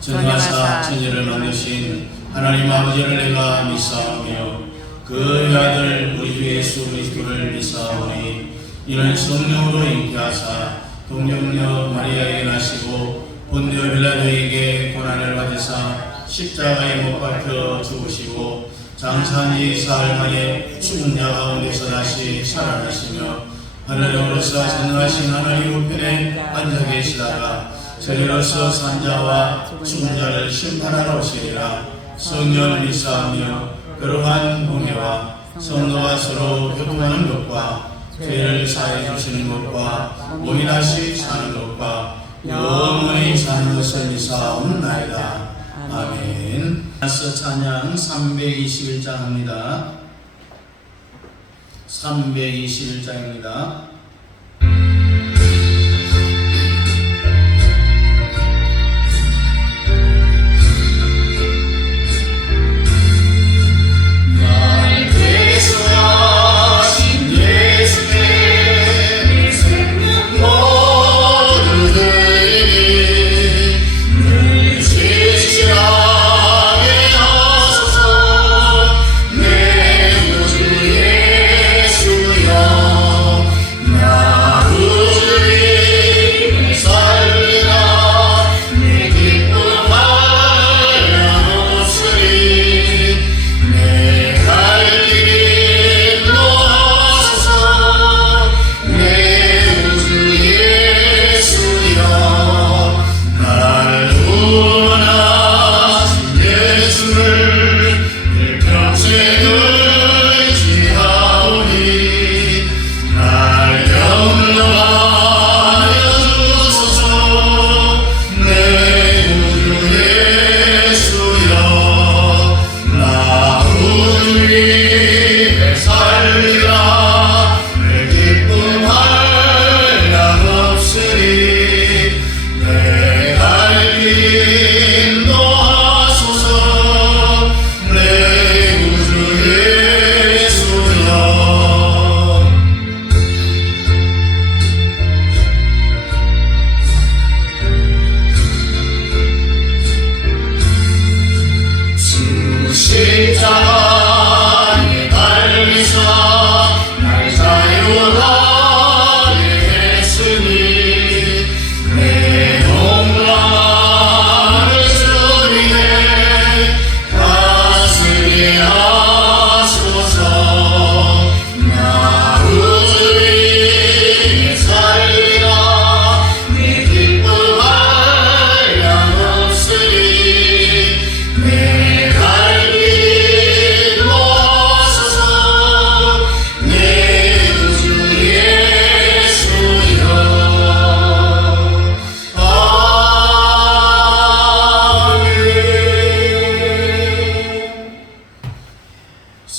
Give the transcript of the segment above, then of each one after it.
전하사 천지를 만드신 하나님 아버지를 내가 믿사오며 그 아들 우리 주 예수 그리스도를 믿사오니 이는 성령으로 잉태하사 동정녀 마리아에게 나시고 본디오 빌라도에게 고난을 받으사 십자가에 못 박혀 죽으시고 장사한 지 사흘 만에 죽은 자 가운데서 다시 살아나시며 하늘로서 전능하신 하나님 우편에 앉아 계시다가 저리로서 산자와 죽은 자를 심판하러 오시리라. 성령을 믿사오며 거룩한 공예와 성도와 서로 교통하는 것과 죄를 사해 주시는 것과 몸이 다시 사는 것과 영원히 사는 것을 믿사옵나이다. 아멘. 이어서 찬양 321장 합니다. 321장입니다.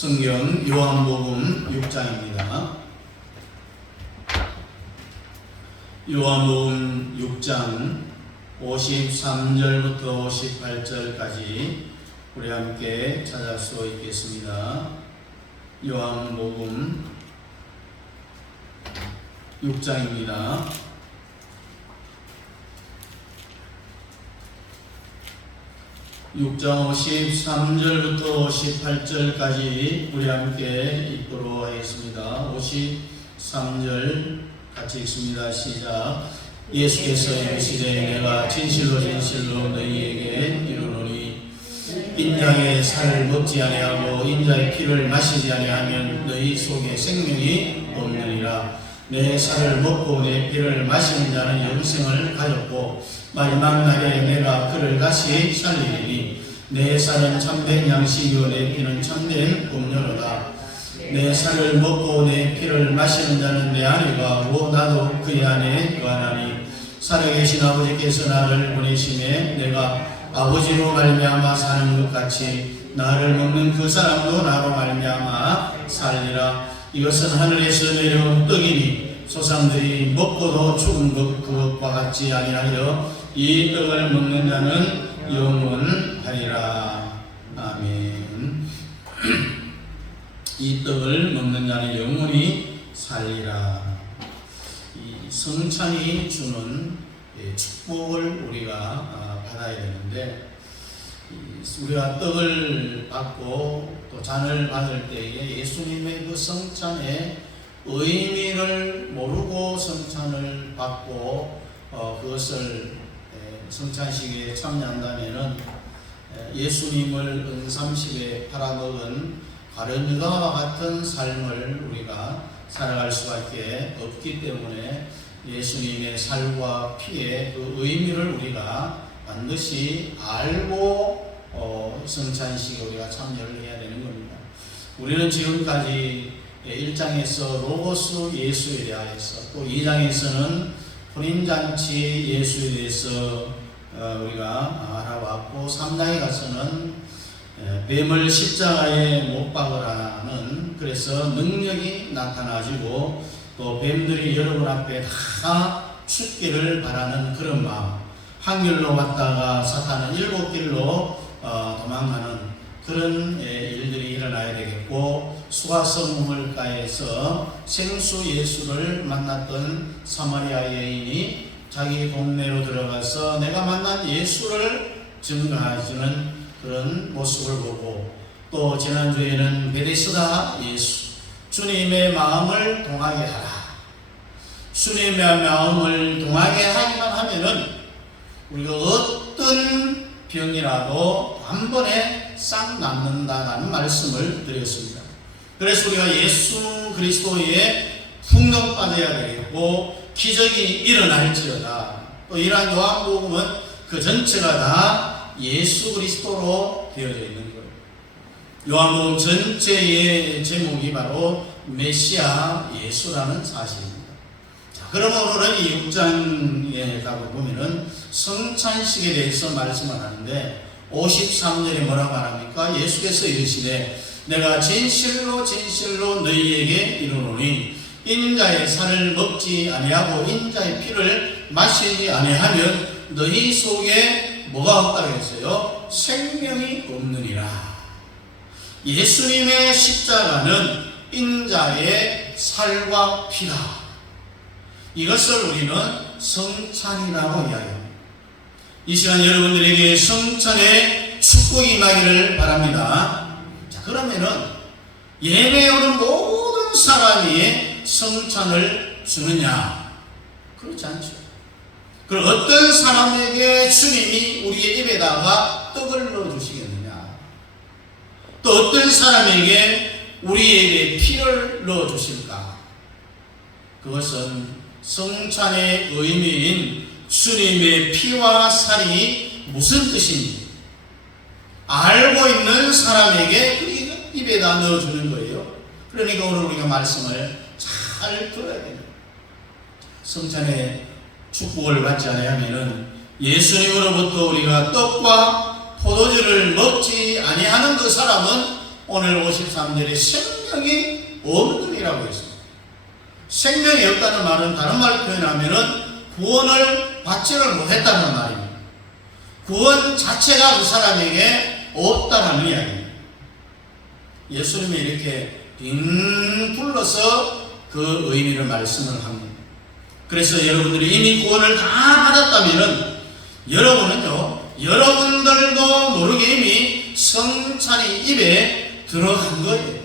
성경 요한복음 6장입니다. 요한복음 6장 53절부터 58절까지 우리 함께 찾을 수 있겠습니다. 요한복음 6장입니다. (6장) 53절부터 58절까지 우리 함께 읽도록 하겠습니다. 53절 같이 읽습니다. 시작. 예수께서 이르시되 내가 진실로 진실로 너희에게 이르노니 인자의 살을 먹지 아니하고 인자의 피를 마시지 아니하면 너희 속에 생명이 없느니라. 내 살을 먹고 내 피를 마시는 자는 영생을 가졌고 마지막 날에 내가 그를 다시 살리리니 내 살은 참된 양식이요 내 피는 참된 음료로다. 내 살을 먹고 내 피를 마시는 자는 내 안에 거하고 나도 그의 안에 거하나니 살아계신 아버지께서 나를 보내심에 내가 아버지로 말미암아 사는 것 같이 나를 먹는 그 사람도 나로 말미암아 살리라. 이것은 하늘에서 내려온 떡이니 소상들이 먹고도 죽은 그것과 같지 아니하여 이 떡을 먹는 자는 영원하리라. 아멘. 이 떡을 먹는 자는 영원히 살리라. 이 성찬이 주는 축복을 우리가 받아야 되는데 있는데, 우리가 떡을 받고 또 잔을 받을 때에 예수님의 그 성찬의 의미를 모르고 성찬을 받고 그것을 성찬식에 참여한다면은 예수님을 은삼식에 팔아먹은 가룟유다와 같은 삶을 우리가 살아갈 수밖에 없기 때문에 예수님의 살과 피의 그 의미를 우리가 반드시 알고 성찬식에 우리가 참여를 해야 되는 겁니다. 우리는 지금까지 1장에서 로고스 예수에 대하여서, 또 2장에서는 혼인잔치 예수에 대해서 우리가 알아봤고, 3장에 가서는 뱀을 십자가에 못 박으라는, 그래서 능력이 나타나지고 또 뱀들이 여러분 앞에 다 죽기를 바라는 그런 마음, 한 길로 갔다가 사탄은 7길로 도망가는 그런 일들이 일어나야 되겠고, 수가성물가에서 생수 예수를 만났던 사마리아 여인이 자기 동네로 들어가서 내가 만난 예수를 증거해주는 그런 모습을 보고, 또 지난주에는 베데스다 예수, 주님의 마음을 동하게 하라, 주님의 마음을 동하게 하기만 하면은 우리가 어떤 병이라도 한 번에 싹 낫는다라는 말씀을 드렸습니다. 그래서 우리가 예수 그리스도의 풍덩 빠져야 되겠고, 기적이 일어날지어다. 또 이러한 요한복음은 그 전체가 다 예수 그리스도로 되어져 있는 거예요. 요한복음 전체의 제목이 바로 메시아 예수라는 사실입니다. 자, 그럼 오늘은 이 6장에 가고 보면은 성찬식에 대해서 말씀을 하는데, 53절에 뭐라고 말합니까? 예수께서 이르시되 내가 진실로 진실로 너희에게 이르노니 인자의 살을 먹지 아니하고 인자의 피를 마시지 아니하면 너희 속에 뭐가 없다고 했어요? 생명이 없느니라. 예수님의 십자가는 인자의 살과 피다. 이것을 우리는 성찬이라고 이야기합니다. 이 시간 여러분들에게 성찬의 축복이 임하기를 바랍니다. 자, 그러면은 예배에 오는 모든 사람이 성찬을 주느냐? 그렇지 않죠. 그럼 어떤 사람에게 주님이 우리의 입에다가 떡을 넣어주시겠느냐? 또 어떤 사람에게 우리에게 피를 넣어주실까? 그것은 성찬의 의미인 주님의 피와 살이 무슨 뜻인지 알고 있는 사람에게 그 입에다 넣어주는 거예요. 그러니까 오늘 우리가 말씀을 잘 들어야 됩니다. 성찬의 축복을 받지 않으면 예수님으로부터 우리가 떡과 포도주를 먹지 아니하는 그 사람은 오늘 53절에 생명이 없느니라고 했습니다. 생명이 없다는 말은 다른 말로 표현하면 구원을 받지를 못했다는 말입니다. 구원 자체가 그 사람에게 없다는 이야기입니다. 예수님이 이렇게 빙 둘러서 그 의미를 말씀을 합니다. 그래서 여러분들이 이미 구원을 다 받았다면 여러분은요, 여러분들도 모르게 이미 성찬이 입에 들어간 거예요.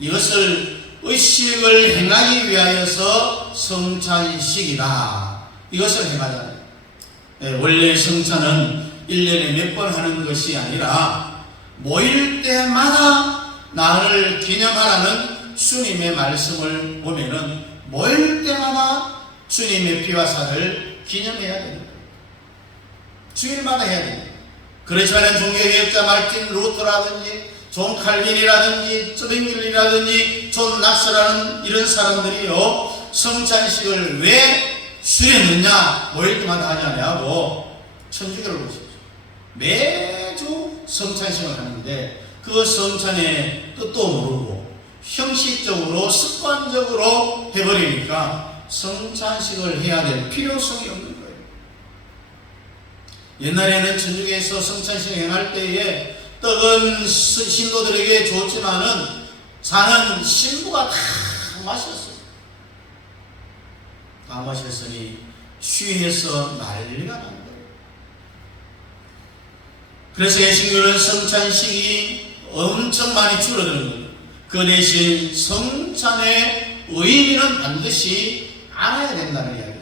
이것을 의식을 행하기 위하여서 성찬식이다. 이것을 행하잖아요. 네, 원래 성찬은 1년에 몇 번 하는 것이 아니라 모일 때마다 나를 기념하라는 주님의 말씀을 보면은 모일 때마다 주님의 피와 살을 기념해야 됩니다. 주일마다 해야 됩니다. 그렇지만 종교개혁자 마르틴 루터라든지 존 칼빈이라든지 쩌빙길이라든지 존 낙스라는 이런 사람들이요, 성찬식을 왜 줄였느냐, 모일 때마다 하지 않냐고 천주교를 보십시오. 매주 성찬식을 하는데 그 성찬의 뜻도 모르고 형식적으로 습관적으로 해버리니까 성찬식을 해야 될 필요성이 없는 거예요. 옛날에는 천주교에서 성찬식을 행할 때에 떡은 신도들에게 줬지만은 잔은 신부가 다 마셨어요. 다 마셨으니 취해서 난리가 난 거예요. 그래서 예수님은 성찬식이 엄청 많이 줄어드는 거예요. 그 대신 성찬의 의미는 반드시 알아야 된다는 이야기죠.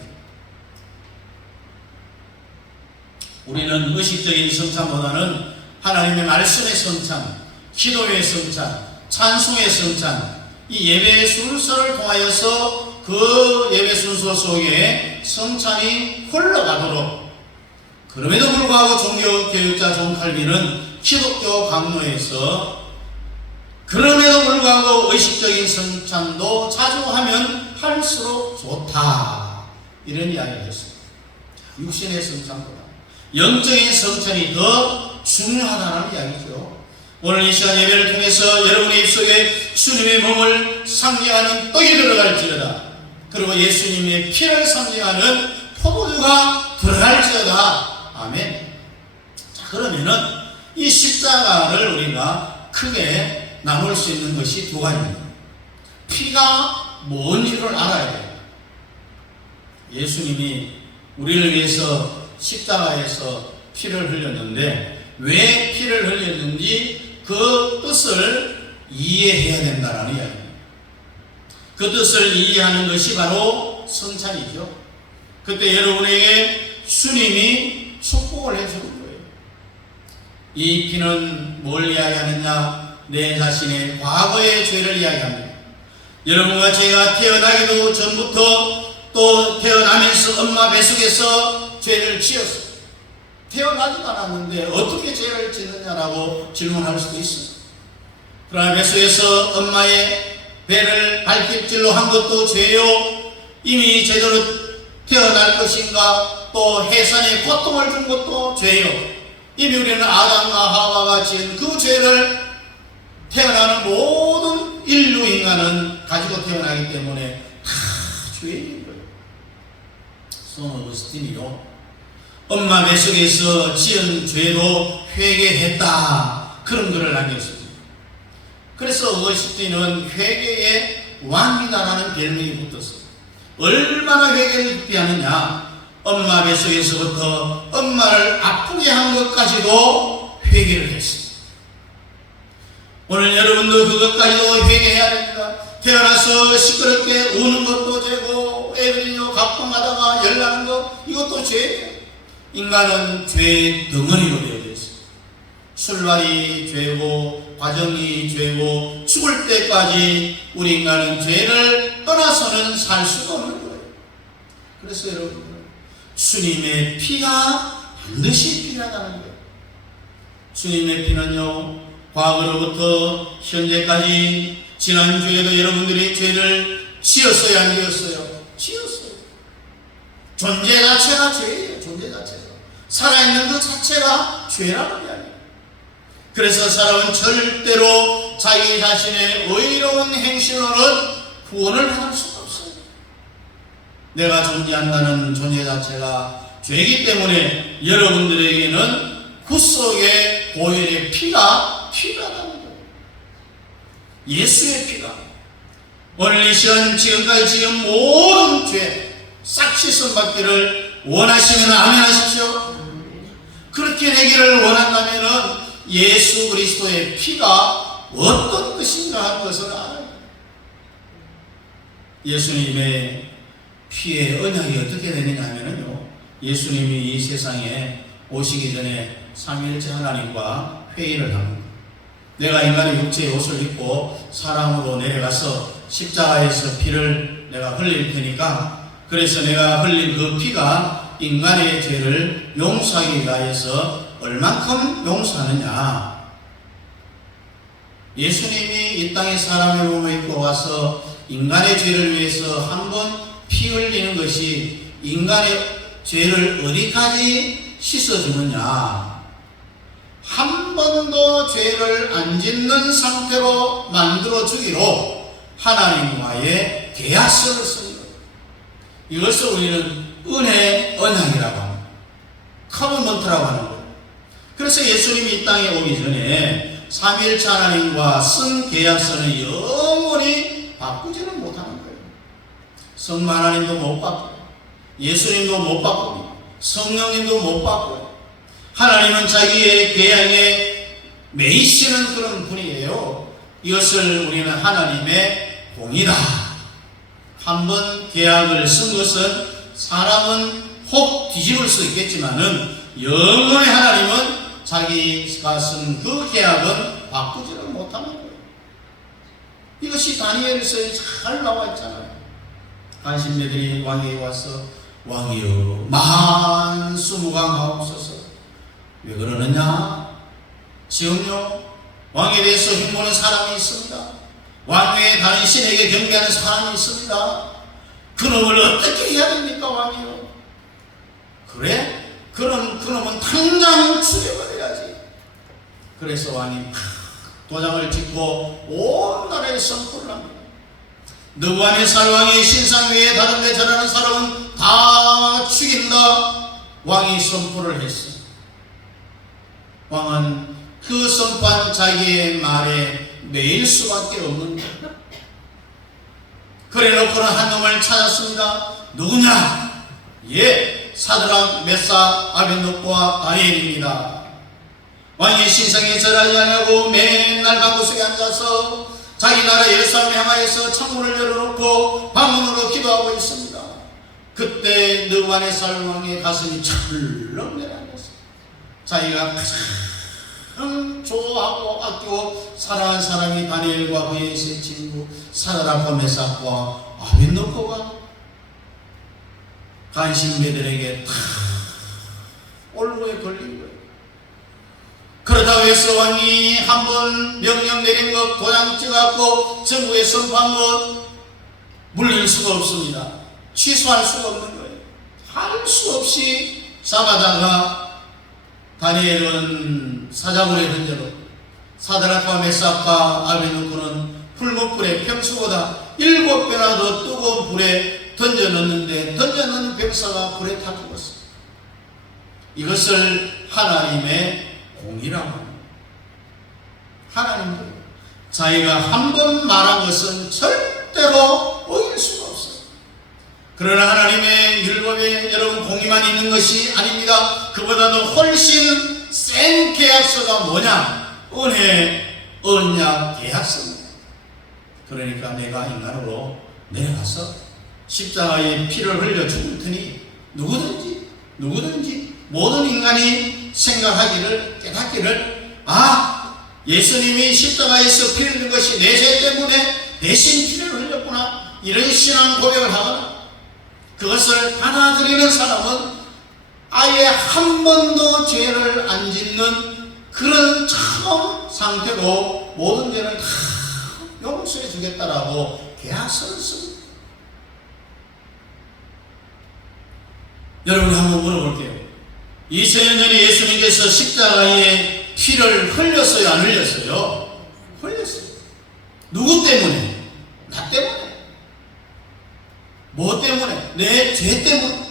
우리는 의식적인 성찬보다는 하나님의 말씀의 성찬, 기도의 성찬, 찬송의 성찬, 이 예배 순서를 통하여서 그 예배 순서 속에 성찬이 흘러가도록, 그럼에도 불구하고 종교교육자 존 칼빈은 기독교 강로에서 그럼에도 불구하고 의식적인 성찬도 자주 하면 할수록 좋다, 이런 이야기를 했습니다. 육신의 성찬보다 영적인 성찬이 더 중요하다는 이야기죠. 오늘 이 시간 예배를 통해서 여러분의 입속에 주님의 몸을 상징하는 떡이 들어갈지어다, 그리고 예수님의 피를 상징하는 포도주가 들어갈지어다. 아멘. 자, 그러면은 이 십자가를 우리가 크게 나눌 수 있는 것이 두 가지입니다. 피가 뭔지를 알아야 돼요. 예수님이 우리를 위해서 십자가에서 피를 흘렸는데 왜 피를 흘렸는지 그 뜻을 이해해야 된다는 이야기입니다. 그 뜻을 이해하는 것이 바로 성찬이죠. 그때 여러분에게 주님이 축복을 해주는 거예요. 이 피는 뭘 이야기하느냐? 내 자신의 과거의 죄를 이야기합니다. 여러분과 제가 태어나기도 전부터 또 태어나면서 엄마 뱃속에서 죄를 지었어요. 태어나지도 않았는데 어떻게 죄를 짓느냐라고 질문할 수도 있어요. 그러나 뱃속에서 엄마의 배를 발길질로 한 것도 죄요, 이미 제대로 태어날 것인가, 또 해산의 고통을 준 것도 죄요, 이미 우리는 아담과 하와가 지은 그 죄를 태어나는 모든 인류 인간은 가지고 태어나기 때문에 다 죄인 거예요. 송 어거스틴이요, 엄마 뱃속에서 지은 죄도 회개했다, 그런 글을 남겼습니다. 그래서 어거스틴은 회개의 왕이다라는 별명이 붙었어요. 얼마나 회개를 깊이 하느냐? 엄마 뱃속에서부터 엄마를 아프게 한 것까지도 회개를 했습니다. 오늘 여러분도 그것까지도 회개해야 됩니다. 태어나서 시끄럽게 우는 것도 죄고, 애들이요 가끔하다가 열나는 것, 이것도 죄예요. 인간은 죄의 덩어리로 되어져 있어요. 출발이 죄고, 과정이 죄고, 죽을 때까지 우리 인간은 죄를 떠나서는 살 수가 없는 거예요. 그래서 여러분, 주님의 피가 반드시 필요하다는 거예요. 주님의 피는요, 과거로부터 현재까지, 지난주에도 여러분들이 죄를 지었어요, 안 지었어요? 지었어요. 존재 자체가 죄예요. 존재 자체가. 살아있는 그 자체가 죄라는 이야기예요. 그래서 사람은 절대로 자기 자신의 의로운 행실로는 구원을 받을 수가 없어요. 내가 존재한다는 존재 자체가 죄이기 때문에 여러분들에게는 구속의 보혈의 피가 필요하다는 거예요. 예수의 피가. 오늘 이 시간 지금까지 지은 모든 죄 싹 씻음받기를 원하시면 아멘 하십시오. 그렇게 되기를 원한다면 예수 그리스도의 피가 어떤 것인가 하는 것을 알아요. 예수님의 피의 언약이 어떻게 되느냐 하면요, 예수님이 이 세상에 오시기 전에 삼위일체 하나님과 회의를 합니다. 내가 인간의 육체의 옷을 입고 사람으로 내려가서 십자가에서 피를 내가 흘릴 테니까, 그래서 내가 흘린 그 피가 인간의 죄를 용서하기 위하여서 얼만큼 용서하느냐. 예수님이 이 땅에 사람의 몸을 입고 와서 인간의 죄를 위해서 한 번 피 흘리는 것이 인간의 죄를 어디까지 씻어주느냐. 한 번도 죄를 안 짓는 상태로 만들어주기로 하나님과의 계약서를 쓴 거예요. 이것을 우리는 은혜의 언약이라고 합니다. 커버먼트라고 하는 거예요. 그래서 예수님이 이 땅에 오기 전에 삼위일체 하나님과 쓴 계약서는 영원히 바꾸지는 못하는 거예요. 성부 하나님도 못 바꿔요. 예수님도 못 바꾸고 성령님도 못 바꿔요. 하나님은 자기의 계약에 매이시는 그런 분이에요. 이것을 우리는 하나님의 공이다. 한번 계약을 쓴 것은 사람은 혹 뒤집을 수 있겠지만은 영원히 하나님은 자기가 쓴 그 계약은 바꾸지를 못하는 거예요. 이것이 다니엘서에 잘 나와 있잖아요. 간신배들이 왕에게 와서 왕이여 만수무강하옵소서. 왜 그러느냐? 지금요 왕에 대해서 흉보는 사람이 있습니다. 왕 외에 다른 신에게 경배하는 사람이 있습니다. 그놈을 어떻게 해야 됩니까 왕이요? 그래? 그럼 그놈은 당장 죽여버려야지. 그래서 왕이 도장을 찍고 온 나라에 선포를 합니다. 느부갓네살 왕의 신상 외에 다른 데 절하는 사람은 다 죽인다. 왕이 선포를 했어. 왕은 그 선포한 자기의 말에 매일 수밖에 없는 거예요. 그래 놓고는 한 놈을 찾았습니다. 누구냐? 예, 사드락, 메삭, 아벳노고와 다니엘입니다. 왕의 신상에 절하지 아니하고 맨날 방구석에 앉아서 자기 나라 예루살렘 향하여서 창문을 열어놓고 방문으로 기도하고 있습니다. 그때 느부갓네살 왕의 가슴이 철렁 내려앉았어요. 자기가 가장 좋아하고 아끼고 사랑한 사람이 다니엘과 그의 세 친구 사드락과 메삭과 아벳노고가 간신배들에게 다 올무에 걸린 거예요. 그러다고 해서 왕이 한번 명령 내린 것, 도장 찍어갖고 정부에 선포한 것 물릴 수가 없습니다. 취소할 수가 없는 거예요. 할 수 없이 잡아다가 다니엘은 사자굴에 던져놓고 사드락과 메삭과 아벳노고는 풀목불에 평소보다 7배나 더 뜨거운 불에 던져넣는데 던져넣는 병사가 불에 타 죽었어요. 이것을 하나님의 공이라고 합니다. 하나님도 자기가 한 번 말한 것은 절대로 어길 수가 없어요. 그러나 하나님의 율법에 여러분 공의만 있는 것이 아닙니다. 그보다도 훨씬 센 계약서가 뭐냐? 은혜, 언약, 계약서입니다. 그러니까 내가 인간으로 내려가서 십자가에 피를 흘려 죽을 테니 누구든지 모든 인간이 생각하기를 깨닫기를 예수님이 십자가에서 피 흘린 것이 내 죄 때문에 대신 피를 흘렸구나 이런 신앙 고백을 하거나 그것을 받아들이는 사람은 아예 한 번도 죄를 안 짓는 그런 처음 상태로 모든 죄를 다 용서해 주겠다라고 계약서를 씁니다. 여러분 한번 물어볼게요. 2000년 전에 예수님께서 십자가에 피를 흘렸어요? 안 흘렸어요? 흘렸어요. 누구 때문에? 나 때문에. 뭐 때문에? 내 죄 때문에.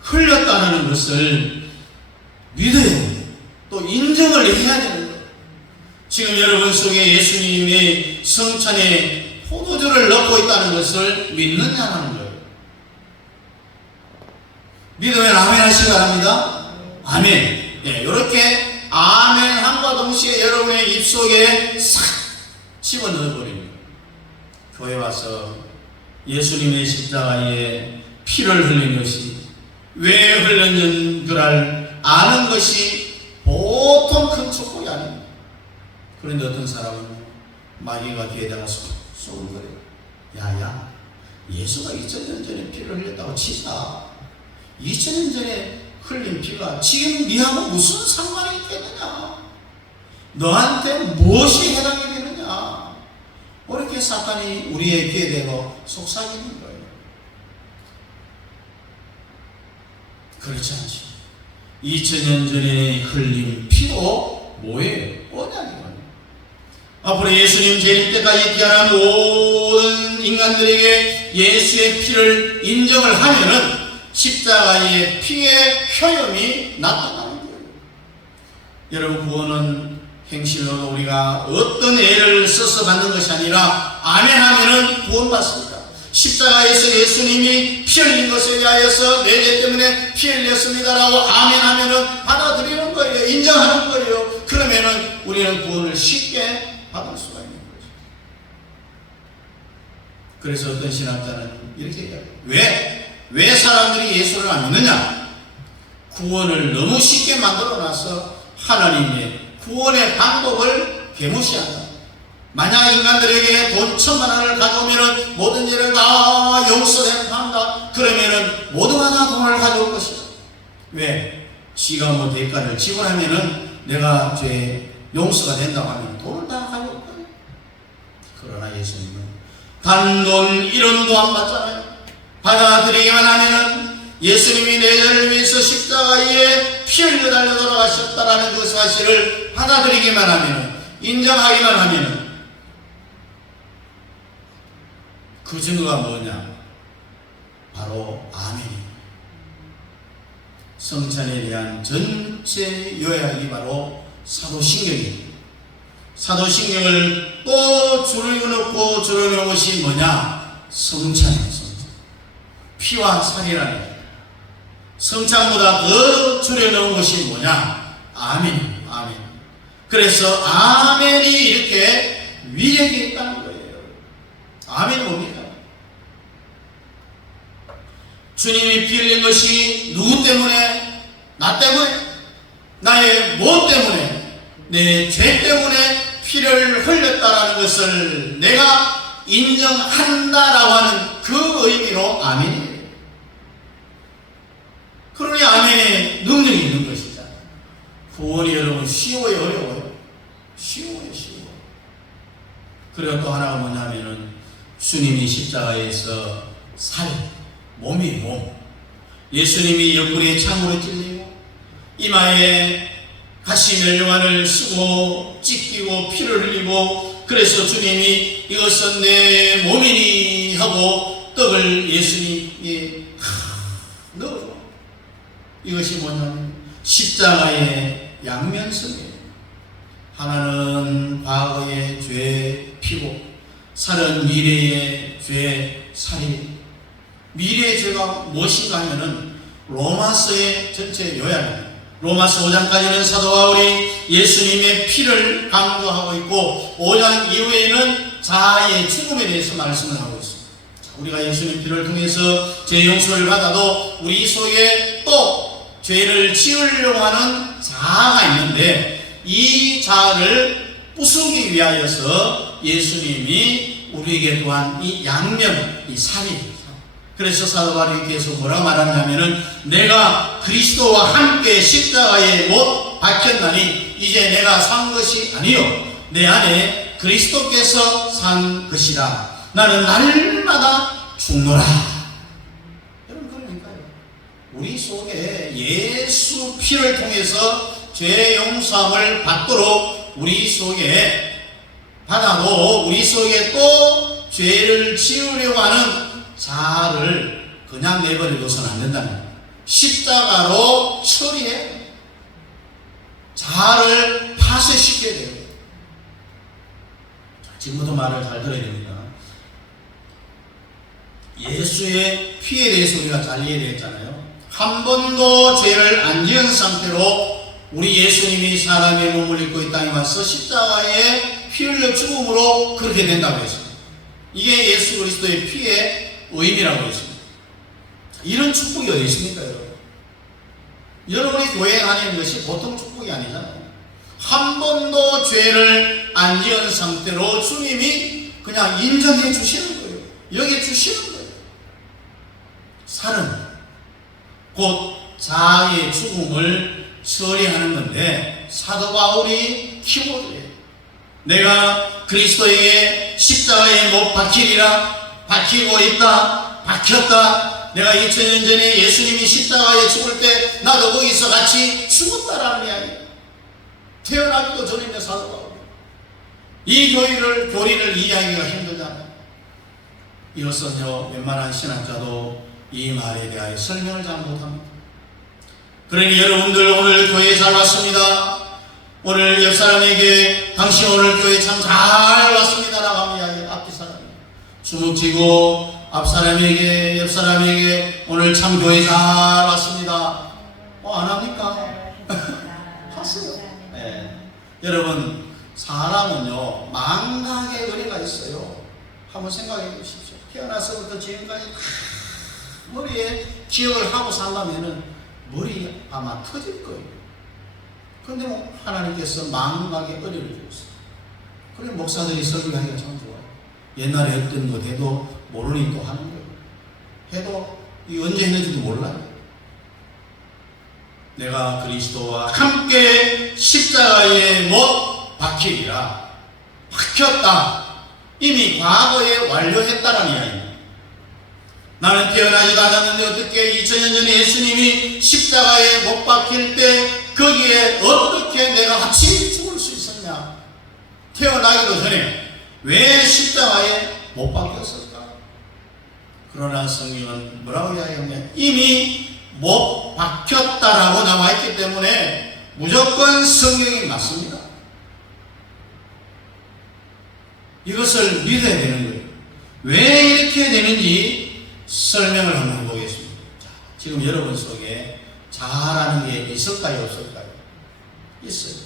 흘렸다는 것을 믿어요. 또 인정을 해야 되는 거예요. 지금 여러분 속에 예수님의 성찬에 포도주를 넣고 있다는 것을 믿느냐는 거예요. 믿으면 아멘 하시기 바랍니다. 아멘. 네, 이렇게 아멘 함과 동시에 여러분의 입속에 싹 집어넣어버립니다. 교회 와서 예수님의 십자가에 피를 흘린 것이 왜 흘렸는 줄 아는 것이 보통 큰 축복이 아닙니다. 그런데 어떤 사람은 마귀가 뒤에다가 쏘글거려요. 야야, 예수가 2000년 전에 피를 흘렸다고 치자. 2000년 전에 흘린 피가 지금 니하고 무슨 상관이 있겠느냐? 너한테 무엇이 해당이 되느냐? 이렇게 사탄이 우리의 귀에 대고 속삭이는 거예요. 그렇지 않지. 2000년 전에 흘린 피도 뭐예요? 언약이거든요. 앞으로 예수님 재림 때까지 태어난 모든 인간들에게 예수의 피를 인정을 하면은 십자가의 피의 효용이 나타나는 거예요. 여러분 구원은 행실로도 우리가 어떤 애를 써서 받는 것이 아니라 아멘 하면은 구원받습니다. 십자가에서 예수님이 피 흘린 것에 대하여서 내 죄 때문에 피 흘렸습니다라고 아멘 하면은 받아들이는 거예요. 인정하는 거예요. 그러면은 우리는 구원을 쉽게 받을 수가 있는 거죠. 그래서 어떤 신학자는 이렇게 얘기해요. 왜 사람들이 예수를 안 믿느냐? 구원을 너무 쉽게 만들어놔서 하나님의 구원의 방법을 개무시한다. 만약 인간들에게 돈 1,000,000원을 가져오면 모든 죄를 다 용서된다. 그러면 모두가 다 돈을 가져올 것이다. 왜? 지가 뭐 대가를 지불하면 내가 죄 용서가 된다고 하면 돈을 다 가져올 거예요. 그러나 예수님은 단돈 1원도 안 받잖아요. 받아들이기만 하면은 예수님이 내 죄를 위해서 십자가에 피 흘려 달려 돌아가셨다라는 그 사실을 받아들이기만 하면은, 인정하기만 하면은, 그 증거가 뭐냐? 바로 아멘입니다. 성찬에 대한 전체 요약이 바로 사도신경입니다. 사도신경을 또 줄여놓고 줄여놓은 것이 뭐냐? 성찬이에요. 성찬. 피와 살이라는 거예요. 성찬보다 더 줄여놓은 것이 뭐냐? 아멘. 아멘. 그래서 아멘이 이렇게 위력이 있다는 거예요. 아멘은 뭡니까? 주님이 피 흘린 것이 누구 때문에? 나 때문에? 나의 뭐 때문에? 내 죄 때문에 피를 흘렸다라는 것을 내가 인정한다라고 하는 그 의미로 아멘이에요. 그러니 아멘에 능력이 있는 것이잖아요. 구원이 여러분 쉬워요, 어려워요? 쉬워요, 쉬워. 그리고 또 하나가 뭐냐면은 주님이 십자가에서 살, 몸이 몸. 예수님이 옆구리에 창으로 찔리고 이마에 가시 멸류관을 쓰고 찢기고 피를 흘리고, 그래서 주님이 이것은 내 몸이니 하고 떡을 예수님이 넣어줘. 이것이 뭐냐면 십자가의 양면성이에요. 하나는 과거의 죄 피고, 살은 미래의 죄 살이. 미래의 죄가 무엇인가 하면은 로마서의 전체 요약입니다. 로마서 5장까지는 사도 바울이 예수님의 피를 강조하고 있고, 5장 이후에는 자아의 죽음에 대해서 말씀을 하고 있습니다. 우리가 예수님 피를 통해서 죄 용서를 받아도 우리 속에 또 죄를 지으려고 하는 자아가 있는데, 이 자아를 부수기 위하여서 예수님이 우리에게 또한 이 양면, 이 살이. 그래서 사도 바울이 계속 뭐라고 말하냐면은 내가 그리스도와 함께 십자가에 못 박혔나니 이제 내가 산 것이 아니요 내 안에 그리스도께서 산 것이라. 나는 날마다 죽노라. 여러분, 그러니까요, 우리 속에 예수 피를 통해서 죄 용서함을 받도록 우리 속에 받아도 우리 속에 또 죄를 지으려고 하는 자아를 그냥 내버려둬서는 안 된다는 거예요. 십자가로 처리해. 자아를 파쇄시켜야 돼요. 지금부터 말을 잘 들어야 됩니다. 예수의 피에 대해서 우리가 잘 이해했잖아요. 한 번도 죄를 안 지은 상태로 우리 예수님이 사람의 몸을 입고 이 땅에 와서 십자가에 피 흘려 죽음으로 그렇게 된다고 했습니다. 이게 예수 그리스도의 피의 의미라고 했습니다. 이런 축복이 어디 있습니까, 여러분? 여러분이 교회에 다니는 것이 보통 축복이 아니잖아요. 한 번도 죄를 안 지은 상태로 주님이 그냥 인정해 주시는 거예요. 여기 주시는 거예요. 살은 곧 자아의 죽음을 처리하는 건데, 사도 바울이 키워드예요. 내가 그리스도에게 십자가에 못 박히리라. 박히고 있다. 박혔다. 내가 2000년 전에 예수님이 십자가에 죽을 때 나도 거기서 같이 죽었다라는 이야기. 태어나기도 전에 사도 바울. 이 교리를 이해하기가 힘들잖아요. 이로써요 웬만한 신학자도 이 말에 대하여 설명을 잘 못합니다. 그러니 여러분들 오늘 교회에 잘 왔습니다. 오늘 옆 사람에게 당신 오늘 교회 참 잘 왔습니다라고 하면 이야기 앞뒤 사람이 주눅지고 앞 사람에게 옆 사람에게 오늘 참 교회 잘 왔습니다. 안 합니까? 하세요. 네. 여러분, 사람은요 망각의 의리가 있어요. 한번 생각해 보십시오. 태어나서부터 지금까지 다 머리에 기억을 하고 살려면은 머리 아마 터질 거예요. 그런데 뭐 하나님께서 망각의 의리를 주셨어요. 그래 목사들이 설교하기가 참 좋아요. 옛날에 어떤 것 해도 모르니 또 하는 거예요. 해도 이 언제 했는지도 몰라요. 내가 그리스도와 함께 십자가에 못 박히리라. 박혔다. 이미 과거에 완료했다라는 이야기입니다. 나는 태어나지도 않았는데 어떻게 2000년 전에 예수님이 십자가에 못 박힐 때 거기에 어떻게 내가 같이 죽을 수 있었냐? 태어나기도 전에 왜 십자가에 못 박혔을까? 그러나 성경은 뭐라고 이야기하냐? 이미 못 박혔다라고 나와 있기 때문에 무조건 성경이 맞습니다. 이것을 믿어야 되는 거예요. 왜 이렇게 되는지 설명을 한번 해보겠습니다. 자, 지금 여러분 속에 자아라는 게 있을까요? 없을까요? 있어요.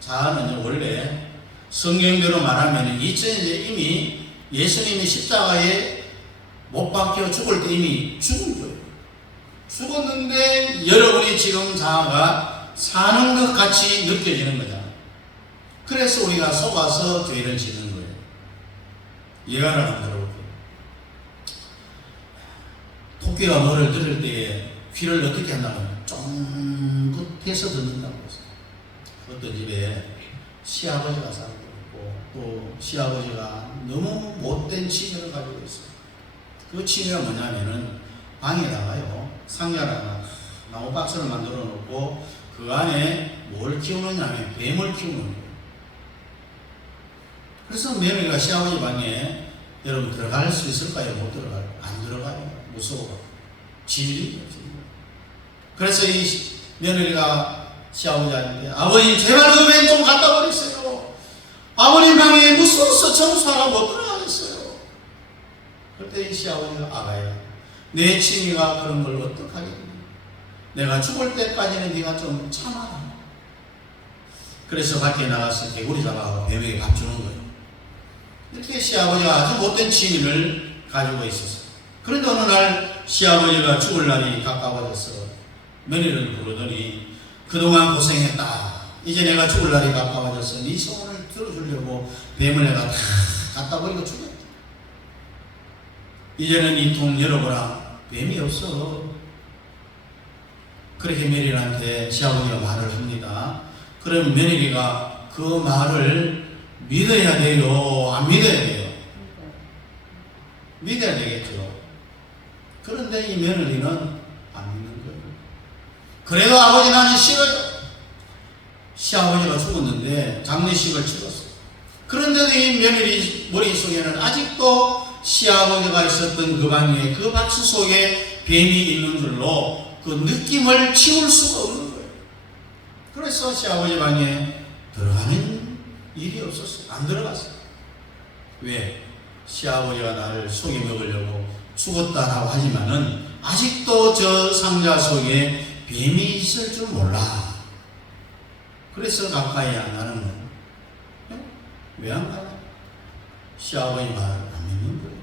자아는 원래 성경대로 말하면 2000년에 이미 예수님이 십자가에 못 박혀 죽을 때 이미 죽은 거예요. 죽었는데 여러분이 지금 자아가 사는 것 같이 느껴지는 거잖아요. 그래서 우리가 속아서 죄를 짓는 거예요. 예화를 한번 들어볼게요. 토끼가 뭐를 들을 때에 귀를 어떻게 한다면 쫑긋해서 듣는다고 했어요. 어떤 집에 시아버지가 살고 있고 또 시아버지가 너무 못된 취미를 가지고 있어요. 그 취미가 뭐냐면은 방에다가요 상자라나 나무 박스를 만들어 놓고 그 안에 뭘 키우느냐면 뱀을 키우는 거예요. 그래서 며느리가 시아버지 방에 여러분 들어갈 수 있을까요? 못 들어가요? 안 들어가요. 무서워. 진리예요. 그래서 이 며느리가 시아버지한테 아버님 제발 그 뱀 좀 갖다 버리세요. 아버님 방에 무서워서 청소하라 못 들어가겠어요. 그때 이 시아버지가 아가야 내 취미가 그런 걸 어떡하겠니? 내가 죽을 때까지는 네가 좀 참아라. 그래서 밖에 나가서 개구리 잡아서 뱀에게 밥 주는 거예요. 이렇게 시아버지가 아주 못된 취미를 가지고 있었어요. 그런데 어느 날 시아버지가 죽을 날이 가까워져서 며느리를 부르더니 그동안 고생했다. 이제 내가 죽을 날이 가까워져서 네 소원을 들어주려고 뱀을 내가 다 갖다 버리고 죽였다. 이제는 이 통 열어보라. 뱀이 없어. 그렇게 며느리한테 시아버지가 말을 합니다. 그럼 며느리가 그 말을 믿어야 돼요? 안 믿어야 돼요? 믿어야 되겠죠. 그런데 이 며느리는 안 믿는 거예요. 그래도 아버지 나는 싫어요. 시아버지가 죽었는데 장례식을 치렀어요. 그런데도 이 며느리 머릿속에는 아직도 시아버지가 있었던 그 방에 그 박스 속에 뱀이 있는 줄로 그 느낌을 치울 수가 없는 거예요. 그래서 시아버지 방에 들어가는 일이 없었어요. 안 들어갔어요. 왜? 시아버지가 나를 속여 먹으려고 죽었다라고 하지만은 아직도 저 상자 속에 뱀이 있을 줄 몰라. 그래서 가까이 안 가는 거예요. 왜 안 가요? 시아버지 말을 안 믿는 거예요.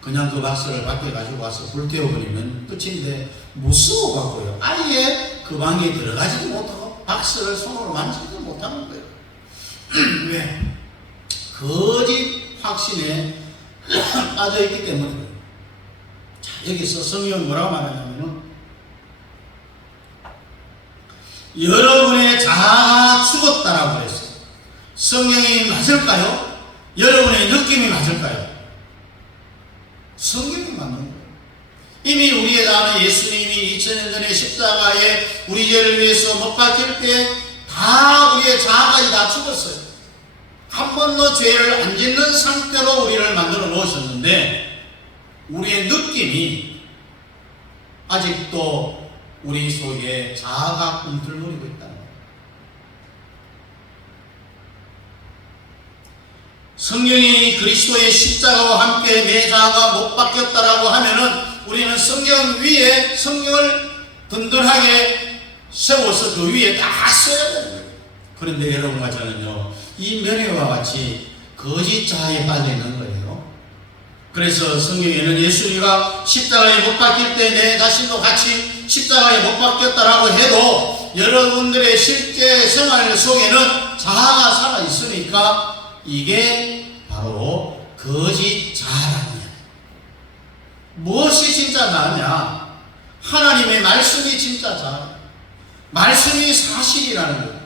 그냥 그 박스를 밖에 가지고 와서 불태워버리면 끝인데 무서워갖고요. 아예 그 방에 들어가지도 못하고 박스를 손으로 만지지도 못하는 거예요. 왜? 거짓 확신에 빠져있기 때문에 그래요. 자, 여기서 성경은 뭐라고 말하냐면은 여러분의 자아가 죽었다라고 그랬어요. 성경이 맞을까요? 여러분의 느낌이 맞을까요? 성경이 맞는 거예요. 이미 우리의 자아는 예수님이 2000년 전에 십자가에 우리 죄를 위해서 못 박힐 때 다 우리의 자아까지 다 죽었어요. 한 번도 죄를 안 짓는 상태로 우리를 만들어 놓으셨는데 우리의 느낌이 아직도 우리 속에 자아가 꿈틀거리고 있다는 거예요. 성령이 그리스도의 십자가와 함께 내 자아가 못 바뀌었다라고 하면은 우리는 성경 위에 성령을 든든하게 세워서 그 위에 다 써야 되는 거예요. 그런데 여러분과 저는요, 이 면회와 같이 거짓 자아에 빠져 있는 거예요. 그래서 성경에는 예수님과 십자가에 못 박힐 때 내 자신도 같이 십자가에 못 박혔다라고 해도 여러분들의 실제 생활 속에는 자아가 살아 있으니까 이게 바로 거짓 자아라는 거예요. 무엇이 진짜 자아냐? 하나님의 말씀이 진짜 자아, 말씀이 사실이라는 거예요.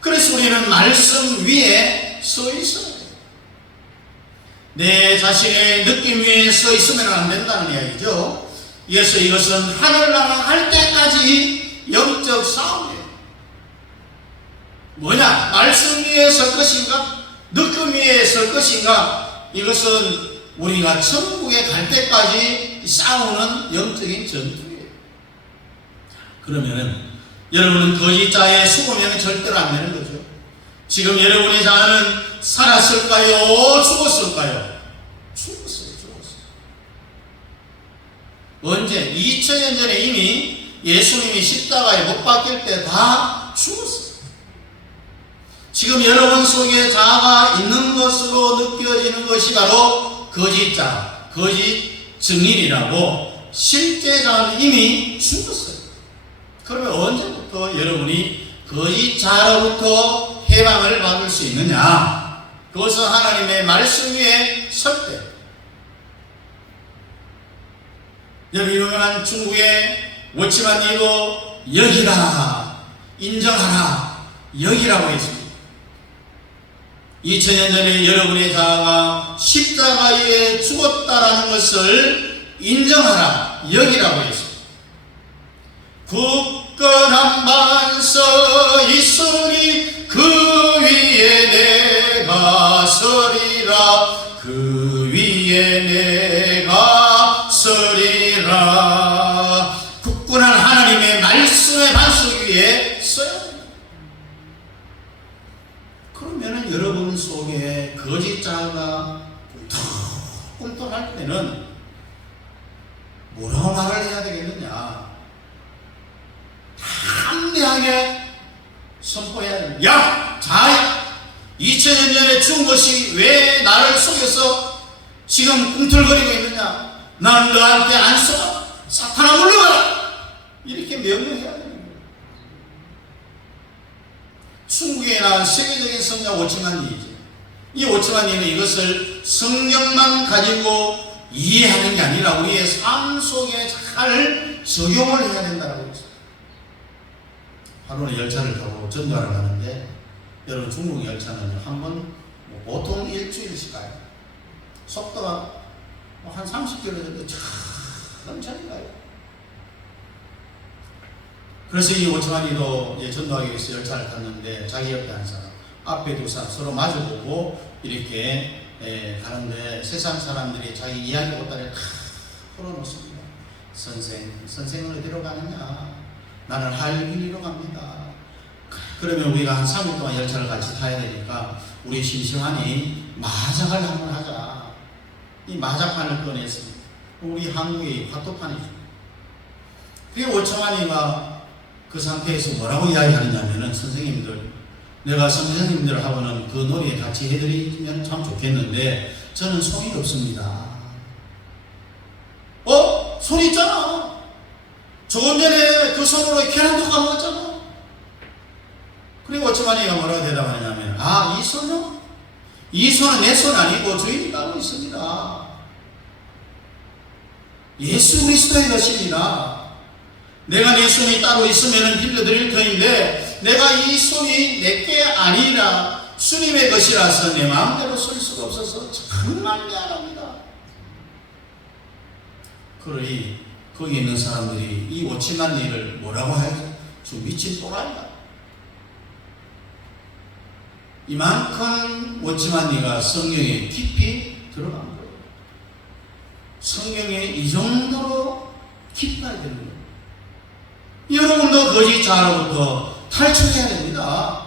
그래서 우리는 말씀 위에 서 있어야 돼요. 내 자신의 느낌 위에 서 있으면 안 된다는 이야기죠. 그래서 이것은 하늘나라 때까지 영적 싸움이에요. 뭐냐? 말씀 위에 설 것인가? 느낌 위에 설 것인가? 이것은 우리가 천국에 갈 때까지 싸우는 영적인 전투예요. 그러면은 여러분은 거짓 자에 속으면 절대로 안 되는 거죠. 지금 여러분의 자아는 살았을까요? 죽었을까요? 죽었어요. 언제? 2000년 전에 이미 예수님이 십자가에 못 박힐 때 다 죽었어요. 지금 여러분 속에 자아가 있는 것으로 느껴지는 것이 바로 거짓 자아, 거짓 증인이라고. 실제 자아는 이미 죽었어요. 그러면 언제부터 여러분이 거짓 자아로부터 해방을 받을 수 있느냐? 그것은 하나님의 말씀 위에 설 때. 여러분, 유명한 중국의 워치만 니도 여기라, 인정하라, 여기라고 했습니다. 2000년 전에 여러분의 자아가 십자가에 죽었다라는 것을 인정하라, 여기라고 했습니다. 굳건한 반 서 있으니 그 위에 내가 서리라, 그 위에 내가 서리라. 굳건한 하나님의 말씀의 반석 위에 서야 됩니다. 그러면은 여러분 속에 거짓 자아가 꿈틀꿈틀할 때는 뭐라고 말을 해야 되겠느냐? 담대하게 선포해야 됩니다. 야! 자야! 2000년 전에 죽은 것이 왜 나를 속여서 지금 꿈틀거리고 있느냐? 난 너한테 안 쏘아! 사탄아 물러가라! 이렇게 명령해야 되는 거예요. 중국에 나온 세계적인 성자 오치만니이죠. 이 오치만니는 이것을 성경만 가지고 이해하는 게 아니라 우리의 삶 속에 잘 적용을 해야 된다고 했어요. 하루는 열차를 타고 전도하러 가는데, 여러분 중국 열차는 한번 보통 일주일씩 가요. 속도가 한 30km 정도 천천히 가요. 그래서 이 오치만이도 전도하기 위해서 열차를 탔는데 자기 옆에 한 사람, 앞에 두 사람 서로 마주보고 이렇게 가는데 세상 사람들이 자기 이야기 보따리를 다 풀어놓습니다. 선생은 어디로 가느냐? 나는 할기리로 갑니다. 그러면 우리가 한 3일 동안 열차를 같이 타야 되니까 우리 심심하니 마작을 한번 하자. 이 마작판을 꺼냈습니다. 우리 한국의 화토판이죠. 그리고 오청환이가 그 상태에서 뭐라고 이야기하느냐면은, 선생님들, 내가 선생님들하고는 그 놀이에 같이 해드리면 참 좋겠는데 저는 손이 없습니다. 손 있잖아. 조금 전에 그 손으로 계란도 까먹었잖아. 그리고 오청환이가 뭐라고 대답하느냐면, 이 손은 내 손 아니고 주인이 따로 있습니다. 예수 그리스도의 것입니다. 내가 내 손이 따로 있으면 빌려드릴 터인데 내가 이 손이 내게 아니라 주님의 것이라서 내 마음대로 쓸 수가 없어서 정말 미안합니다. 그러니 거기 있는 사람들이 이 오치만 일을 뭐라고 해요? 저 미친 또라이다. 이만큼 오치만니가 성경에 깊이 들어간 거예요. 성경에 이 정도로 깊어야 되는 거예요. 여러분도 거짓 자아로부터 탈출해야 됩니다.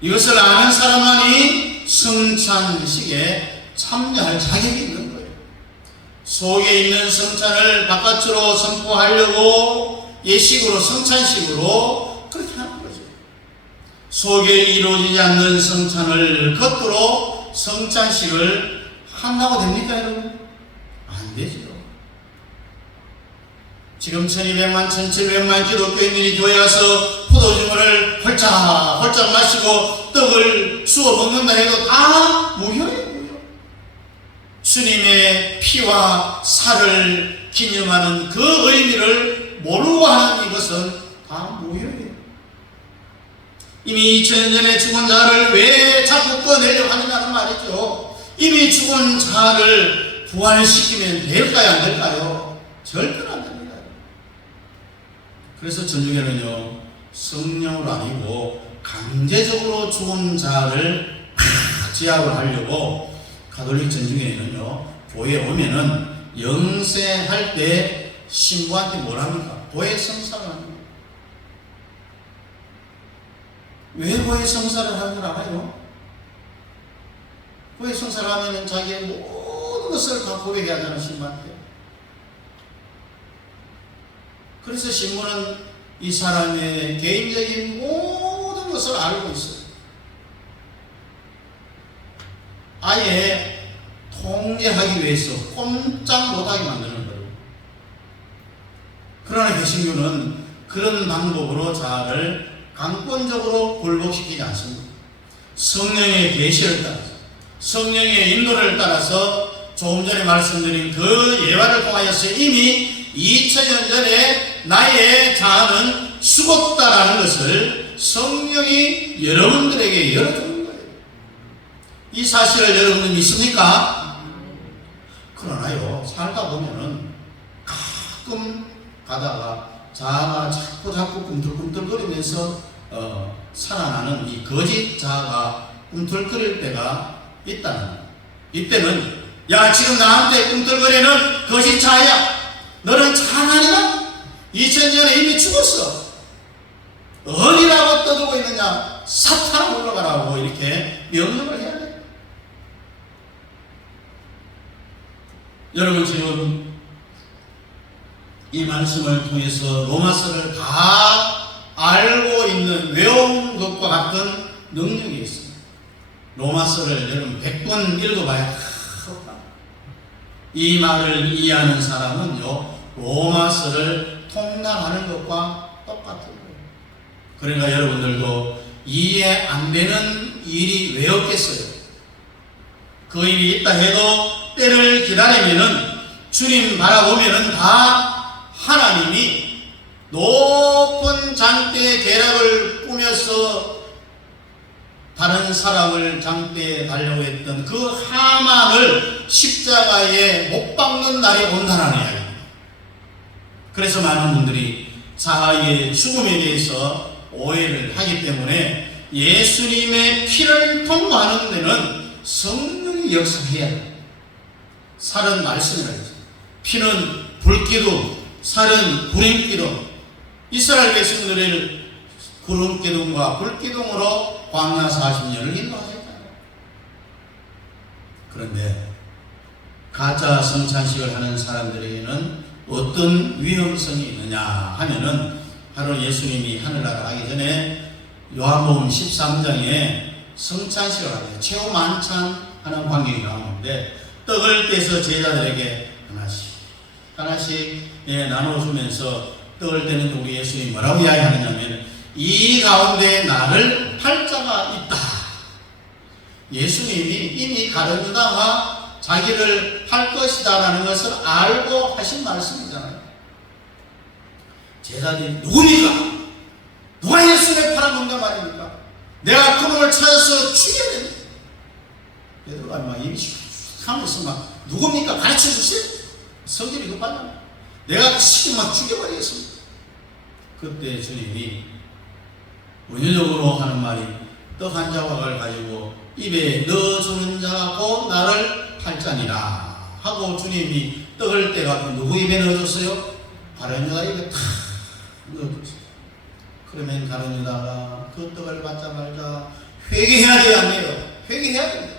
이것을 아는 사람만이 성찬식에 참여할 자격이 있는 거예요. 속에 있는 성찬을 바깥으로 선포하려고 예식으로 성찬식으로 그렇게 하는 거죠. 속에 이루어지지 않는 성찬을 겉으로 성찬식을 한다고 됩니까, 여러분? 안 되죠. 지금 1200만, 1700만 기독교인들이 교회 가서 포도주문을 홀짝 마시고 떡을 주워 먹는다 해도 다 무효예요. 주님의 피와 살을 기념하는 그 의미를 모르고 하는 이것은 다 무효예요. 이미 2000년 전에 죽은 자를 왜 자꾸 꺼내려고 하느냐는 말이죠. 이미 죽은 자를 부활시키면 될까요, 안 될까요? 절대로 안 됩니다. 그래서 전중에는요, 성령으로 아니고 강제적으로 죽은 자를 제압을 하려고 가톨릭 전중에는요, 교회에 오면은 영세할 때 신부한테 뭘 합니까? 보혜 성사를 합니다. 왜 보혜 성사를 하는 걸 알아요? 보혜 성사를 하면은 자기의 모든 것을 다 고백해야 하잖아, 신부한테. 그래서 신부는 이 사람의 개인적인 모든 것을 알고 있어요. 아예 통제하기 위해서 꼼짝 못하게 만드는 거예요. 그러나 개신교는 그런 방법으로 자아를 강권적으로 굴복시키지 않습니다. 성령의 계시를 따라서, 성령의 인도를 따라서 조금 전에 말씀드린 그 예화를 통하여서 이미 2000년 전에 나의 자아는 죽었다라는 것을 성령이 여러분들에게 열어주는 거예요. 이 사실을 여러분은 믿습니까? 그러나요, 살다 보면은 가끔 가다가 자아가 자꾸 꿈틀꿈틀거리면서 살아나는 이 거짓 자아가 꿈틀거릴 때가 있다는 거예요. 이때는 야, 지금 나한테 꿈틀거리는 거짓 자아야, 너는 자아냐? 2000년에 이미 죽었어. 어디라고 떠들고 있느냐? 사탄 올라가라고 이렇게 명령을 해야 돼. 여러분, 지금 이 말씀을 통해서 로마서를 다 알고 있는, 외운 것과 같은 능력이 있습니다. 로마서를 여러분 100번 읽어봐야 이 말을 이해하는 사람은요, 로마서를 통달하는 것과 똑같은 거예요. 그러니까 여러분들도 이해 안 되는 일이 왜 없겠어요? 그 일이 있다 해도 때를 기다리면은, 주님 바라보면은 다 하나님이 높은 장대의 계략을 꾸며서 다른 사람을 장대에 달려고 했던 그 하만을 십자가에 못 박는 날이 온다는 이야기입니다. 그래서 많은 분들이 자아의 죽음에 대해서 오해를 하기 때문에 예수님의 피를 통과하는 데는 성령이 역사해야 돼요. 살은 말씀이라고 했어요. 피는 불기둥, 살은 구름기둥. 이스라엘 백성들을 구름기둥과 불기둥으로 광야 40년을 인도하셨잖아요. 그런데 가짜 성찬식을 하는 사람들에게는 어떤 위험성이 있느냐 하면은, 바로 예수님이 하늘나라 가기 전에 요한복음 13장에 성찬식을 하는 최후 만찬하는 광경이 나오는데, 떡을 떼서 제자들에게 하나씩 나눠주면서 떡을 떼는데 우리 예수님이 뭐라고 이야기하느냐면, 이 가운데 나를 팔자가 있다. 예수님이 이미 가룟 유다가 자기를 팔 것이다라는 것을 알고 하신 말씀이잖아요. 제자들이 누굽니까? 누가 예수를 팔아먹는단 말입니까? 내가 그놈을 찾아서 죽여야 됩니다. 베드로가 막 이미 하면서 막 누굽니까? 가르쳐 주세요. 성질이 급하냐? 내가 시키면 막 죽여버리겠습니다. 그때 주님이 원효적으로 하는 말이, 떡 한 조각을 가지고 입에 넣어주는 자가 곧 나를 팔자니라 하고, 주님이 떡을 떼가지고 누구 입에 넣어줬어요? 가룟 유다 입에 탁 넣어줬어요. 그러면 가룟 유다가 그 떡을 받자마자 회개해야 돼요, 안 돼요? 회개해야 됩니다.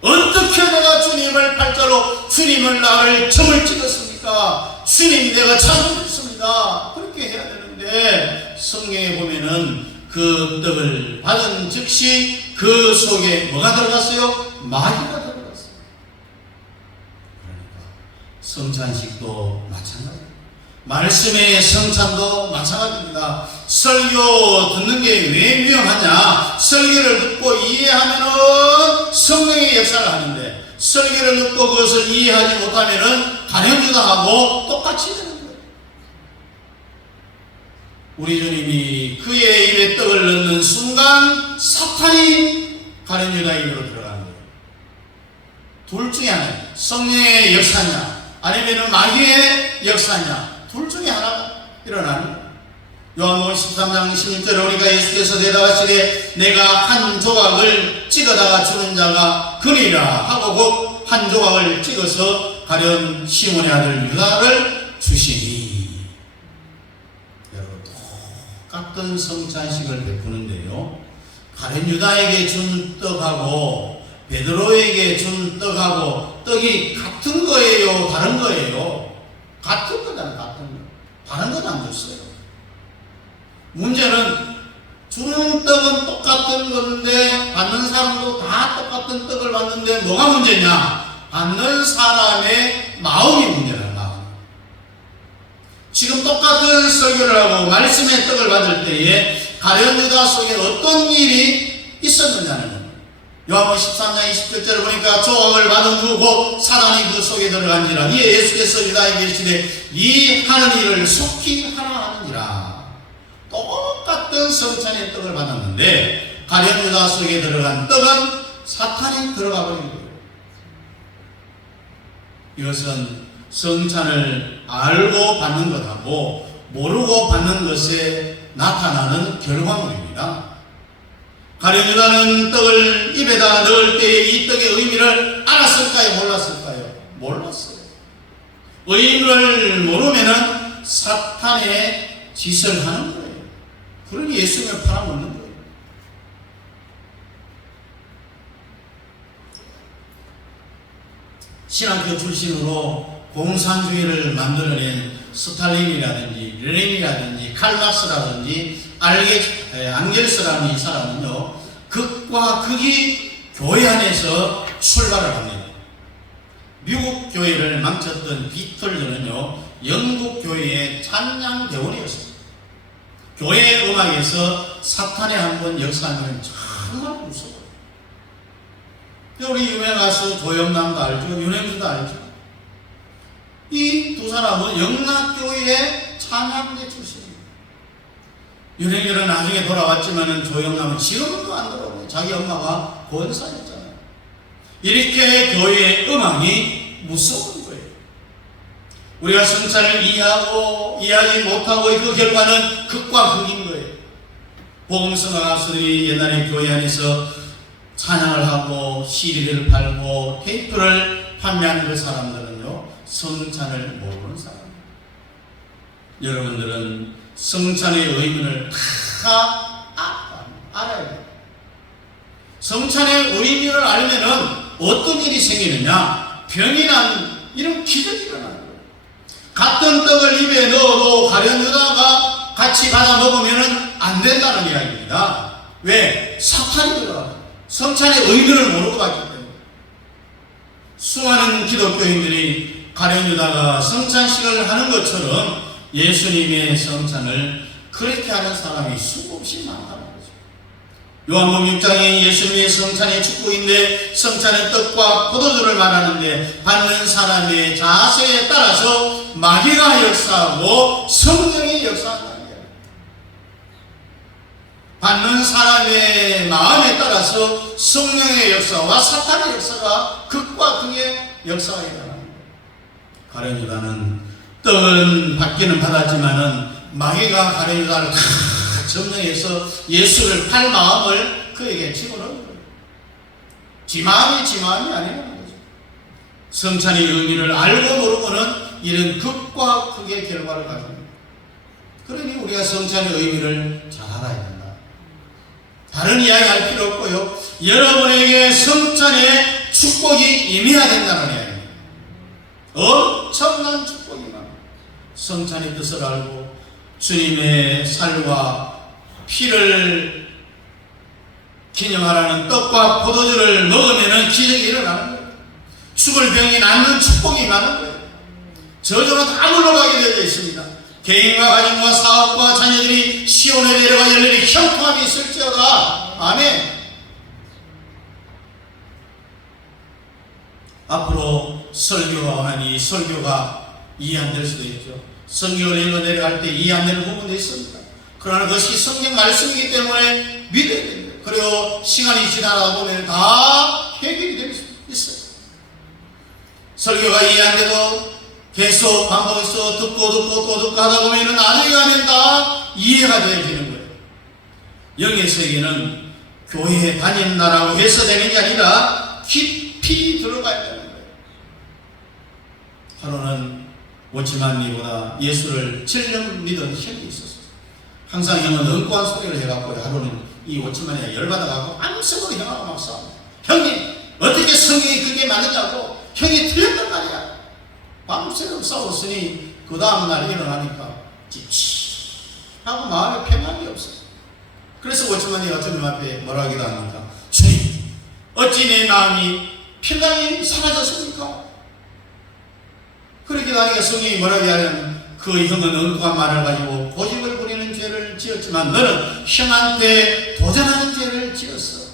어떻게 내가 주님을 팔자로 주님을 나를 점을 찍었습니까? 주님 내가 잘못했습니다. 그렇게 해야 되는데 성경에 보면은 그 떡을 받은 즉시 그 속에 뭐가 들어갔어요? 마귀가 들어갔어요. 그러니까 성찬식도 마찬가지입니다. 말씀의 성찬도 마찬가지입니다. 설교 듣는 게 왜 위험하냐? 설교를 듣고 이해하면은 성령의 역사를 하는데 설교를 듣고 그것을 이해하지 못하면은 가룟유다하고 똑같이 되는 거예요. 우리 주님이 그의 입에 떡을 넣는 순간 사탄이 가룟유다 입으로 들어가는 거예요. 둘 중에 하나예요. 성령의 역사냐 아니면은 마귀의 역사냐, 둘 중에 하나가 일어나는 거예요. 요한복음 13장 16절에 보니까 예수께서 대답하시되 내가 한 조각을 찍어다가 주는 자가 그리라 하고 곧 한 조각을 찍어서 가룟 시몬의 아들 유다를 주시니. 여러분 똑같은 성찬식을 베푸는데요, 가룟 유다에게 준 떡하고 베드로에게 준 떡하고 떡이 같은 거예요, 다른 거예요? 같은 거잖아요. 같은 거. 다른 건 안 줬어요. 문제는 주는 떡은 똑같은 건데 받는 사람도 다 똑같은 떡을 받는데 뭐가 문제냐? 받는 사람의 마음이 문제라는 마음. 지금 똑같은 설교를 하고 말씀의 떡을 받을 때에 가룟 유다 속에 어떤 일이 있었느냐는 겁니다. 요한복음 13장 27절을 보니까 조각을 받은 후 곧 사단이 그 속에 들어간지라. 이에 예수께서 유다에게 이르시되 이 하는 일을 속히 하라 하느니라. 똑같은 성찬의 떡을 받았는데 가룟 유다 속에 들어간 떡은 사탄이 들어가 버린 거예요. 이것은 성찬을 알고 받는 것하고 모르고 받는 것에 나타나는 결과물입니다. 가룟 유다는 떡을 입에다 넣을 때에 이 떡의 의미를 알았을까요? 몰랐을까요? 몰랐어요. 의미를 모르면은 사탄의 짓을 하는 거예요. 그러니 예수님을 팔아먹는 거예요. 신학교 출신으로 공산주의를 만들어낸 스탈린이라든지 레닌이라든지 칼막스라든지 앙겔스라는 이 사람은요, 극과 극이 교회 안에서 출발을 합니다. 미국 교회를 망쳤던 비틀즈는요, 영국 교회의 찬양 대원이었습니다. 교회 음악에서 사탄의 한번 역사하면 정말 무서워요. 우리 유명 가수 조영남도 알죠? 윤행주도 알죠? 이 두 사람은 영락교회의 찬양대 출신입니다. 윤행주는 나중에 돌아왔지만은 조영남은 지금도 안 돌아오네. 자기 엄마가 권사였잖아요. 이렇게 교회의 음악이 무서운 거예요. 우리가 성찬을 이해하지 못하고 그 결과는 극과 극인 거예요. 복음성가 가수들이 옛날에 교회 안에서 찬양을 하고 CD를 팔고 테이프를 판매하는 그 사람들은요, 성찬을 모르는 사람입니다. 여러분들은 성찬의 의미를 다 알아야 돼요. 성찬의 의미를 알면은 어떤 일이 생기느냐? 병이 난 이런 기적이 일어나는 거예요. 같은 떡을 입에 넣어도 가룟 유다가 같이 받아 먹으면은 안 된다는 이야기입니다. 왜? 사탄이 들어가요. 성찬의 의미를 모르고 봤기 때문에. 수많은 기독교인들이 가룟 유다가 성찬식을 하는 것처럼 예수님의 성찬을 그렇게 하는 사람이 수없이 많다는 거죠. 요한복음 6장에 예수님의 성찬의 축복인데 성찬의 떡과 포도주를 말하는데 받는 사람의 자세에 따라서 마귀가 역사하고 성령이 역사한다는 거예요. 받는 사람의 마음에 따라서 성령의 역사와 사탄의 역사가 극과 극의 역사가 일어납니다. 가룟 유다는 떡은 받기는 받았지만은 마귀가 가룟 유다를 다 점령해서 예수를 팔 마음을 그에게 집어넣은 거예요. 지 마음이 아니라는 거죠. 성찬의 의미를 알고 모르고는 이런 극과 극의 결과를 가집니다. 그러니 우리가 성찬의 의미를 잘 알아야 된다. 다른 이야기 할 필요 없고요. 여러분에게 성찬의 축복이 임해야 된다는 이야기입니다. 엄청난 축복입니다. 성찬의 뜻을 알고 주님의 살과 피를 기념하라는 떡과 포도주를 먹으면 기적이 일어나는 거예요. 죽을 병이 낫는 축복이 임하는 거예요. 저주는 다 물러가게 되어 있습니다. 개인과 가정과 사업과 자녀들이 시온에 내려가 열렬히 형통함이 있을지어다. 아멘. 앞으로 설교가 하니 설교가 이해 안 될 수도 있죠. 성경을 읽어 내려갈 때 이해 안 되는 부분도 있습니다. 그러나 그것이 성경 말씀이기 때문에 믿어야 됩니다. 그리고 시간이 지나다 보면 다 해결이 될 수 있어요. 설교가 이해 안 돼도 계속 반복해서 듣고 또 하다 보면 나중에 가면 다 이해가 되어지는 거예요. 영의 세계는 교회에 다닌다라고 해서 되는 게 아니라 깊이 들어가야 되는 거예요. 하루는 워치만니보다 예수를 7년 믿은 형이 있었어요. 항상 형은 은고한 소리를 해갖고 하루는 이 워치만이가 열받아가고 암석으로 형하고 막 싸웁니다. 형님 어떻게 성경이 그게 맞느냐고 형이 틀렸단 말이야. 밤새도록 싸웠으니 그 다음날 일어나니까 찝찝하고 마음에 평안이 없어요. 그래서 워치만니가 주님 앞에 뭐라 하기도 합니까? 주님 어찌 내 마음이 평강이 사라졌습니까? 그렇게 하니까 성경이 뭐라고 하냐면 그 형은 은고한 말을 가지고 고집을 부리는 죄를 지었지만 너는 형한테 도전하는 죄를 지었어.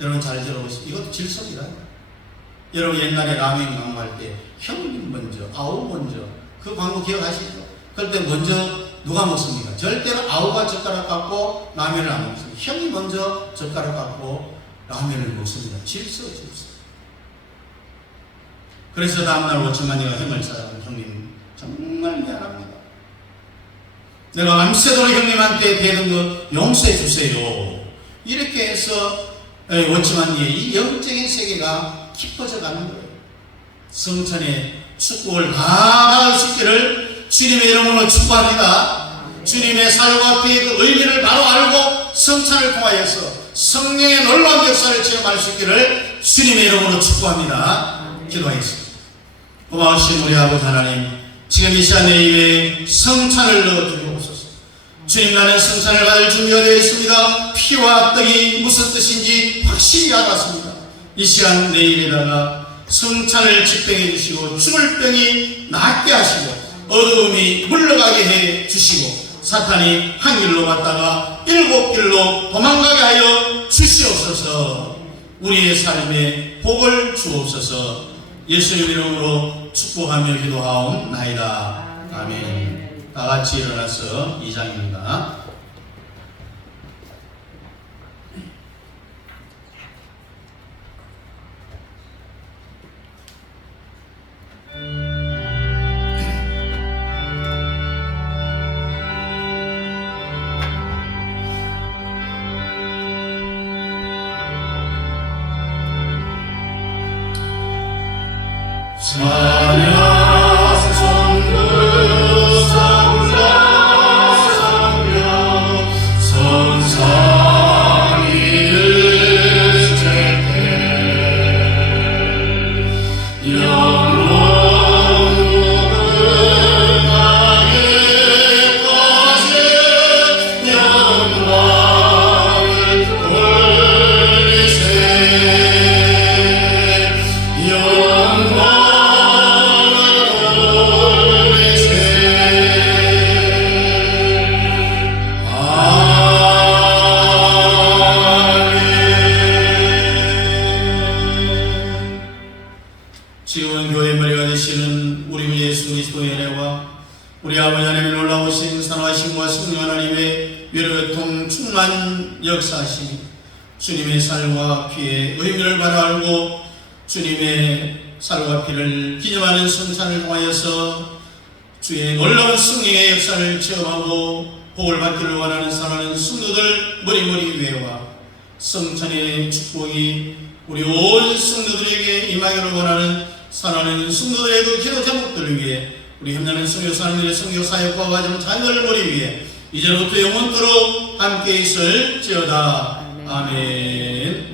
여러분 잘 들어보시죠. 이것도 질서입니다. 여러분 옛날에 라면 광고할 때 형님 먼저, 아우 먼저 그 광고 기억하시죠? 그럴 때 먼저 누가 먹습니까? 절대로 아우가 젓가락 갖고 라면을 안 먹습니다. 형이 먼저 젓가락 갖고 라면을 먹습니다. 질서. 그래서 다음날 워치만니가 형을 찾아가면 형님 정말 미안합니다. 내가 밤새도록 형님한테 대던 거 용서해 주세요. 이렇게 해서 워치만니의 이 영적인 세계가 깊어져 가는 거예요. 성찬의 축복을 다 받을 수 있기를 주님의 이름으로 축복합니다. 주님의 살과 피의 그 의미를 바로 알고 성찬을 통하여서 성령의 놀라운 역사를 체험할 수 있기를 주님의 이름으로 축복합니다. 기도하겠습니다. 고마우신 우리 아버지 하나님, 지금 이 시간 내 입에 성찬을 넣어주옵소서. 주님, 나는 성찬을 받을 준비가 되어 있습니다. 피와 떡이 무슨 뜻인지 확실히 알았습니다. 이 시간 내 입에다가 성찬을 집행해 주시고 죽을 병이 낫게 하시고 어두움이 물러가게 해 주시고 사탄이 한 길로 갔다가 7길로 도망가게 하여 주시옵소서. 우리의 삶에 복을 주옵소서. 예수님 이름으로 축복하며 기도하옵나이다. 아멘. 다 같이 일어나서 2장입니다. 지금은 교회의 머리가 되시는 우리 주 예수 그리스도의 은혜와 우리 아버지 하나님의 놀라우신 산화하심과 성령 하나님의 위로통 충만 역사하심이 주님의 살과 피의 의미를 바로 알고 주님의 살과 피를 기념하는 성찬을 통하여서 주의 놀라운 성령의 역사를 체험하고 복을 받기를 원하는 사랑하는 성도들 머리머리 위에와 성찬의 축복이 우리 온 성도들에게 임하기를 원하는 사랑하는 성도들의 그 기도 제목들을 위해 우리 협력하는 성교사님들의 성교사역과 가정 자녀들 머리 위에 이제부터 영원토록 함께 있을지어다. 아멘.